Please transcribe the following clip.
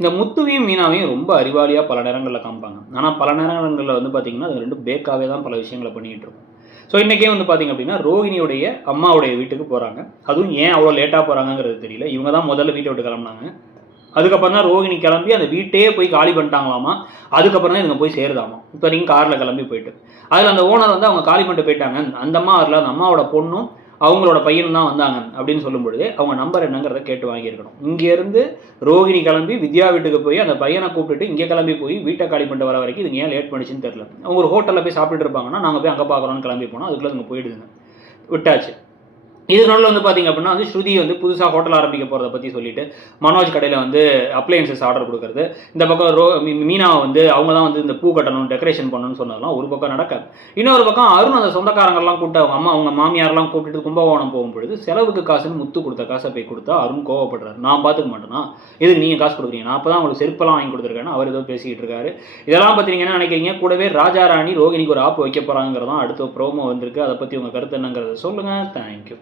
இந்த முத்துவையும் மீனாவையும் ரொம்ப அறிவாளியாக பல நேரங்களில் காமிப்பாங்க. ஆனால் பல நேரங்களில் வந்து பார்த்தீங்கன்னா அது ரெண்டும் பேக்காகவே தான் பல விஷயங்களை பண்ணிக்கிட்டு இருக்கும். ஸோ இன்றைக்கே வந்து பார்த்திங்க அப்படின்னா ரோகிணியுடைய அம்மாவுடைய வீட்டுக்கு போகிறாங்க. அதுவும் ஏன் அவ்வளோ லேட்டாக போகிறாங்கங்கிறது தெரியல. இவங்க தான் முதல்ல வீட்டை விட்டு கிளம்புனாங்க. அதுக்கப்புறம் தான் ரோகிணி கிளம்பி அந்த வீட்டையே போய் காலி பண்ணிட்டாங்களாமா. அதுக்கப்புறம் தான் இவங்க போய் சேருதாமா. இப்போ வரைக்கும் காரில் கிளம்பி போயிட்டு அதில் அந்த ஓனர் வந்து அவங்க காலி பண்ணிட்டு போயிட்டாங்க, அந்த அம்மா வரல, அந்த அம்மாவோட பொண்ணும் அவங்களோட பையனும் தான் வந்தாங்க அப்படின்னு சொல்லும் பொழுது அவங்க நம்பர் என்னங்கிறத கேட்டு வாங்கியிருக்கணும். இங்கேருந்து ரோகிணி கிளம்பி வித்யா வீட்டுக்கு போய் அந்த பையனை கூப்பிட்டுட்டு இங்கே கிளம்பி போய் வீட்டை காலி பண்ணிட்டு வர வரைக்கும் இதுங்க ஏன் லேட் பண்ணிச்சுன்னு தெரியல. அவங்க ஒரு ஹோட்டலில் போய் சாப்பிட்டுட்டு இருப்பாங்கன்னா நாங்கள் போய் அங்கே பார்க்குறோன்னு கிளம்பி போனோம். அதுக்குள்ளே இங்கே போயிடுதுங்க, விட்டாச்சு. இதனால வந்து பார்த்திங்க அப்படின்னா வந்து ஸ்ருதி வந்து புதுசாக ஹோட்டல் ஆரம்பிக்க போகிறத பற்றி சொல்லிட்டு மனோஜ் கடையில் வந்து அப்ளையன்சஸ் ஆர்டர் கொடுக்குறது, இந்த பக்கம் மீனாவை வந்து அவங்க தான் வந்து இந்த பூ கட்டணும் டெக்கரேஷன் பண்ணணும்னு சொன்னதெல்லாம் ஒரு பக்கம் நடக்க, இன்னொரு பக்கம் அருண் அந்த சொந்தக்காரங்கள்லாம் கூப்பிட்டு அவங்க அம்மா அவங்க மாமியாரெலாம் கூப்பிட்டு கும்பகோணம் போகும்பொழுது செலவுக்கு காசுன்னு முத்து கொடுத்த காசை போய் கொடுத்தா அருண் கோவப்படுறாரு. நான் பார்த்துக்க மாட்டேன்னா இதுக்கு நீங்கள் காசு கொடுக்குறீங்க, நான் அப்போ தான் உங்களுக்கு செருப்பெல்லாம் வாங்கி கொடுத்துருக்கேன்னு அவர் ஏதோ பேசிக்கிட்டு இருக்காரு. இதெல்லாம் பற்றி நீங்கள் என்ன நினைக்கிறீங்க? கூடவே ராஜா ராணி ரோகிணிக்கு ஒரு ஆப் வைக்க போகிறாங்கிறதான் அடுத்த ப்ரோமோ வந்திருக்கு. அதை பற்றி உங்கள் கருத்து என்னங்கிறத சொல்லுங்கள். தேங்க்யூ.